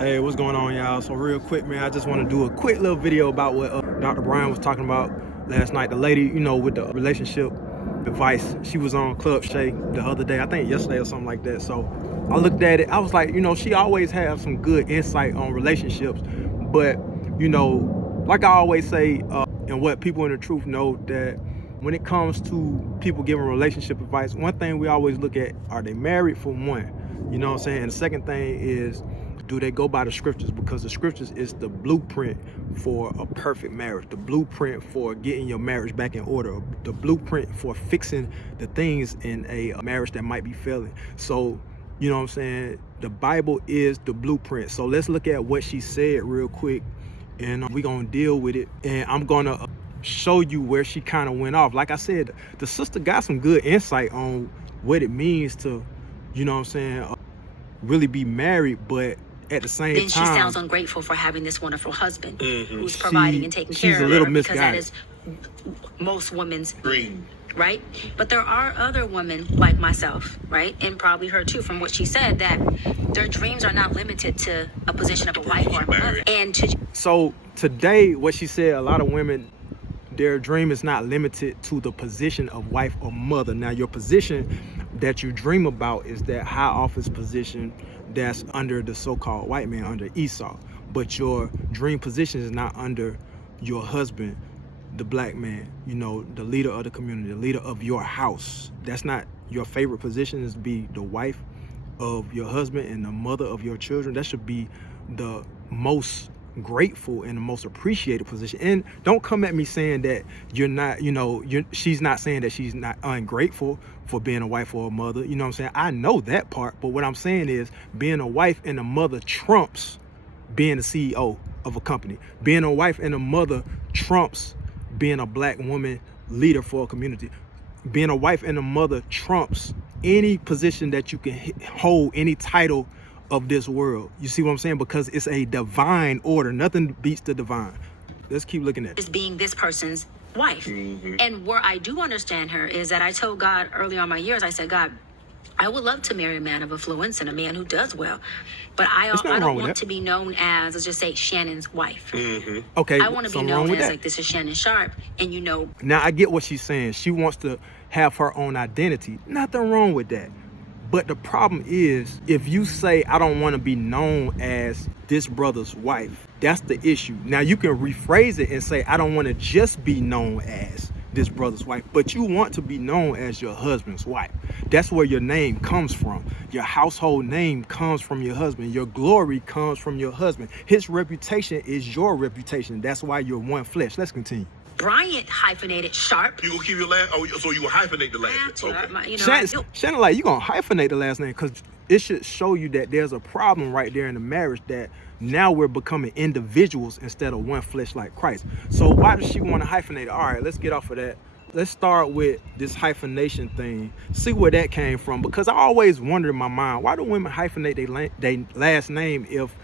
Hey, what's going on, y'all? So real quick, man, I just want to do a quick little video about what Dr. Bryant was talking about last night. The lady, with the relationship advice, she was on Club Shay the other day, I think yesterday or something like that. So I looked at it, I was like, she always has some good insight on relationships. But, like I always say, and what people in the truth know, that when it comes to people giving relationship advice, one thing we always look at, are they married, for one? You know what I'm saying? And the second thing is, do they go by the scriptures? Because the scriptures is the blueprint for a perfect marriage, the blueprint for getting your marriage back in order, the blueprint for fixing the things in a marriage that might be failing. So, you know what I'm saying? The Bible is the blueprint. So let's look at what she said real quick, and we're gonna deal with it. And I'm gonna show you where she kind of went off. Like I said, the sister got some good insight on what it means to, really be married, but at the same time, she sounds ungrateful for having this wonderful husband who's providing and taking care of her. She's a little because that misguided. is most women's dream, right? But there are other women like myself, right, and probably her too, from what she said, that their dreams are not limited to a position of a wife or a mother. And so today, what she said, a lot of women, their dream is not limited to the position of wife or mother. Now, your position that you dream about is that high office position that's under the so-called white man, under Esau. But your dream position is not under your husband, the black man, the leader of the community, the leader of your house. That's not your favorite position, is to be the wife of your husband and the mother of your children. That should be the most grateful and the most appreciated position. And don't come at me saying that you're not, she's not saying that she's not ungrateful for being a wife or a mother. You know what I'm saying? I know that part, but what I'm saying is, being a wife and a mother trumps being the CEO of a company. Being a wife and a mother trumps being a black woman leader for a community. Being a wife and a mother trumps any position that you can hold, any title of this world. You see what I'm saying? Because it's a divine order. Nothing beats the divine. Let's keep looking at it. is being this person's wife. And where I do understand her is that I told God early on in my years, I said, God, I would love to marry a man of affluence and a man who does well, but I don't want to be known as, let's just say, Shannon's wife. Okay, I want to be known as, like, this is Shannon Sharp, and Now, I get what she's saying. She wants to have her own identity. Nothing wrong with that. But the problem is, if you say, I don't want to be known as this brother's wife, that's the issue. Now, you can rephrase it and say, I don't want to just be known as this brother's wife, but you want to be known as your husband's wife. That's where your name comes from. Your household name comes from your husband. Your glory comes from your husband. His reputation is your reputation. That's why you're one flesh. Let's continue. Bryant hyphenated Sharp. you gonna keep your last? Oh, so you gonna hyphenate the last? Okay. Shannon, like, you gonna hyphenate the last name, because it should show you that there's a problem right there in the marriage, that now we're becoming individuals instead of one flesh like Christ. So why does she want to hyphenate it? All right, let's get off of that. Let's start with this hyphenation thing. See where that came from, because I always wonder in my mind, why do women hyphenate their last name if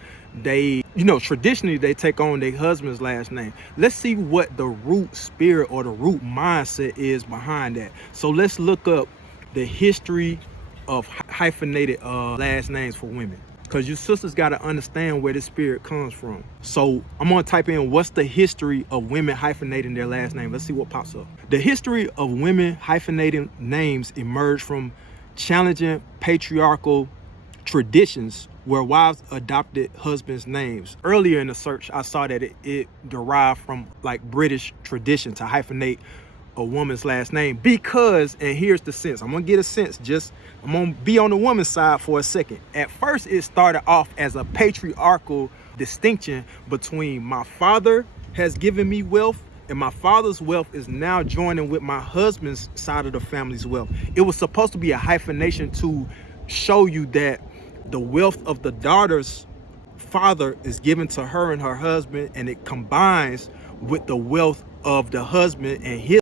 they, traditionally they take on their husband's last name? Let's see what the root spirit or the root mindset is behind that. So let's look up the history of hyphenated last names for women, because you sisters got to understand where this spirit comes from. So I'm going to type in, what's the history of women hyphenating their last name? Let's see what pops up. The history of women hyphenating names emerged from challenging patriarchal traditions where wives adopted husbands' names. Earlier in the search, I saw that it derived from, like, British tradition to hyphenate a woman's last name, because, and here's the sense, I'm gonna get a sense, I'm gonna be on the woman's side for a second. At first, it started off as a patriarchal distinction between my father has given me wealth, and my father's wealth is now joining with my husband's side of the family's wealth. It was supposed to be a hyphenation to show you that the wealth of the daughter's father is given to her and her husband, and it combines with the wealth of the husband and his